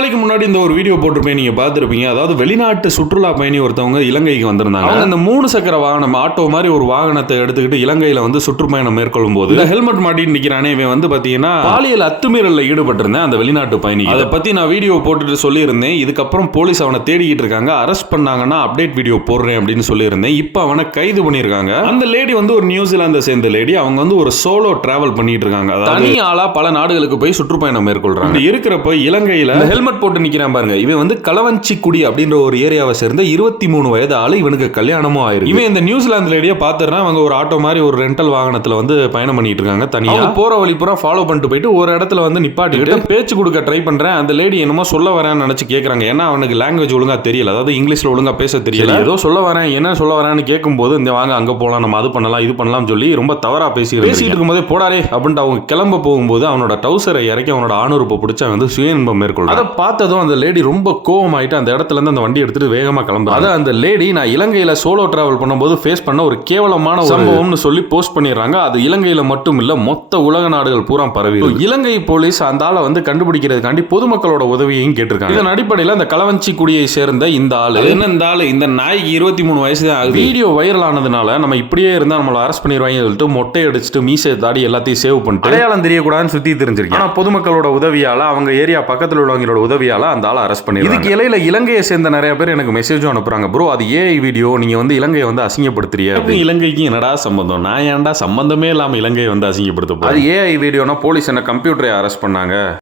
நாளைக்கு முன்னாடி இந்த ஒரு வீடியோ போட்டிருப்பேன், நீங்க பார்த்திருப்பீங்க. அதாவது வெளிநாட்டு சுற்றுலா பயணி ஒருத்தவங்க இலங்கைக்கு வந்திருந்தாங்க. அந்த 3 சக்கர வாகனம் ஆட்டோ மாதிரி ஒரு வாகனத்தை எடுத்துக்கிட்டு இலங்கையில வந்து சுற்றுப்பயணம் மேற்கொள்ளும் போது ஹெல்மெட் மாட்டிட்டு நிக்கிறானே இவன் வந்து பாத்தீங்கன்னா பாலியல் அத்துமீறல்ல ஈடுபட்டிருந்தேன் அந்த வெளிநாட்டு பயணி. அதை பத்தி நான் வீடியோ போட்டுட்டு சொல்லியிருந்தேன். இதுக்கப்புறம் போலீஸ் அவனை தேடிக்கிட்டு இருக்காங்க. அரெஸ்ட் பண்ணாங்கன்னா அப்டேட் வீடியோ போடுறேன் அப்படின்னு சொல்லியிருந்தேன். இப்போ அவனை கைது பண்ணிருக்காங்க. அந்த லேடி வந்து ஒரு நியூசிலாந்தை சேர்ந்த லேடி. அவங்க வந்து ஒரு சோலோ டிராவல் பண்ணிட்டு இருக்காங்க. தனி ஆளா பல நாடுகளுக்கு போய் சுற்றுப்பயணம் மேற்கொள்றாங்க. இருக்கிறப்ப இலங்கையில ஹெல்மெட் போட்டு நிக்கிறான் பாருங்க. இவன் வந்து களவஞ்சிக்குடி அப்படின்ற ஒரு ஏரியாவை சேர்ந்த 23 வயது ஆளு. இவனுக்கு கல்யாணமும் ஆயிருக்கு. இவன் இந்த நியூசிலாந்து லேடியை பார்த்துறா. அவங்க ஒரு ஆட்டோ மாதிரி ஒரு ரெண்டல் வாகனத்துல வந்து பயணம் பண்ணிட்டு இருக்காங்க. தனியா போற வழி பூரா ஃபாலோ பண்ணிட்டு போயிட்டு ஒரு இடத்துல வந்து நிப்பாட்டிட்டு பேச்சு கொடுக்க ட்ரை பண்றேன். அந்த லேடி என்னமோ சொல்ல வரேன்னு நினைச்சு கேட்கறாங்க. ஏன்னா அவனுக்கு லாங்குவேஜ் ஒழுங்கா தெரியல. அதாவது இங்கிலீஷ்ல ஒழுங்கா பேச தெரியல. ஏதோ சொல்ல வரேன், என்ன சொல்ல வரேன்னு கேட்கும்போது இந்த வாங்க அங்க போலாம், நம்ம அது பண்ணலாம் இது பண்ணலாம் சொல்லி ரொம்ப தவறா பேசிட்டு இருக்கும்போதே போடாரே அப்படின்ட்டு அவங்க கிளம்ப போகும்போது அவனோட டவுசரை இறக்கி அவனோட ஆணுறுப்பை பிடிச்சா வந்து சுய இன்பம் மேற்கொள்ளும். அதை பார்த்ததும் அந்த லேடி ரொம்ப கோவமாயிட்டு அந்த இடத்துல இருந்து அந்த வண்டி எடுத்துட்டு வேகமா கிளம்புறாங்க. அதை அந்த லேடி நான் இலங்கையில சோலோ டிராவல் பண்ணும்போது ஃபேஸ் பண்ண ஒரு கேவலமான சம்பவம்னு சொல்லி போஸ்ட் பண்ணிடுறாங்க. அது இலங்கையில மட்டும் இல்ல, மொத்த உலக நாடுகள் பூரா பரவி. இலங்கை போலீஸ் அந்த ஆளை வந்து கண்டுபிடிக்கிறதுக்காண்டி பொதுமக்களோட உதவியையும் கேட்டிருக்காங்க. இதன் அடிப்படையில் அந்த களவஞ்சி குடியை சேர்ந்த இந்த ஆளு இந்த நாய்க்கு 23 வயசு தான். வீடியோ வைரல் ஆனதுனால நம்ம இப்படியே இருந்தா நம்மளை அரெஸ்ட் பண்ணிடுவாங்க சொல்லிட்டு மொட்டை அடிச்சுட்டு மீசை தாடி எல்லாத்தையும் சேவ் பண்ணிட்டு அடையாளம் தெரியக்கூடாதுன்னு சுத்தி தெரிஞ்சிருக்கேன். ஆனா பொதுமக்களோட உதவியால அவங்க ஏரியா பக்கத்தில் உள்ளவங்களோட உதவியால அந்த ஆளை அரெஸ்ட் பண்ணி. இதுக்கு இலையில இலங்கையை சேர்ந்த நிறைய பேர் எனக்கு மெசேஜும் அனுப்புறாங்க. ப்ரோ அது ஏஐ வீடியோ, நீங்க வந்து இலங்கையை வந்து அசிங்கப்படுத்துறிய. இலங்கைக்கு என்னடா சம்பந்தம்? நான் ஏன்டா சம்பந்தமே இல்லாம இலங்கையை வந்து அசிங்கப்படுத்த போறேன்? அது ஏஐ வீடியோனா போலீஸ் என்ன கம்ப்யூட்டரை அரெஸ்ட் பண்ணாங்க.